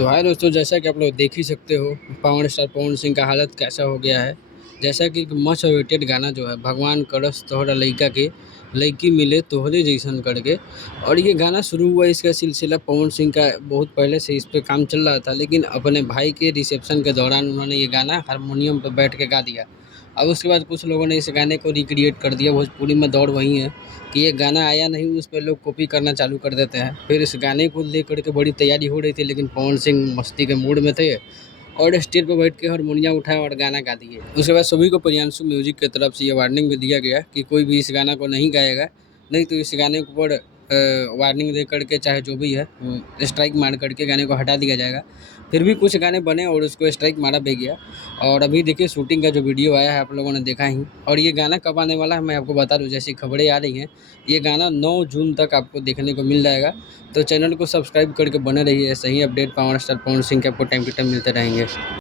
तो हाय दोस्तों, जैसा कि आप लोग देख ही सकते हो पावर स्टार पवन सिंह का हालत कैसा हो गया है। जैसा कि एक मच अवेटेड गाना जो है भगवान करस तोहरा लइका के लइकी मिले तोहरे जैसन करके। और ये गाना शुरू हुआ, इसका सिलसिला पवन सिंह का बहुत पहले से इस पे काम चल रहा था, लेकिन अपने भाई के रिसेप्शन के दौरान उन्होंने ये गाना हारमोनियम पर बैठ के गा दिया। अब उसके बाद कुछ लोगों ने इस गाने को रिक्रिएट कर दिया। भोजपुरी में दौड़ वही है कि ये गाना आया नहीं, उस पर लोग कॉपी करना चालू कर देते हैं। फिर इस गाने को लेकर के बड़ी तैयारी हो रही थी, लेकिन पवन सिंह मस्ती के मूड में थे और स्टेज पर बैठ के हारमोनियम उठाए और गाना गा दिए। उसके बाद सभी को प्रियांशु म्यूजिक की तरफ से ये वार्निंग भी दिया गया कि कोई भी इस गाना को नहीं गाएगा, नहीं तो इस गाने को पर वार्निंग दे करके चाहे जो भी है स्ट्राइक मार करके गाने को हटा दिया जाएगा। फिर भी कुछ गाने बने और उसको स्ट्राइक मारा भी गया। और अभी देखिए शूटिंग का जो वीडियो आया है आप लोगों ने देखा ही। और ये गाना कब आने वाला है मैं आपको बता दूं, जैसी खबरें आ रही हैं ये गाना 9 जून तक आपको देखने को मिल जाएगा। तो चैनल को सब्सक्राइब करके बने रहिए, ऐसे ही update power star Pawan Singh के आपको टाइम टू टाइम मिलते रहेंगे।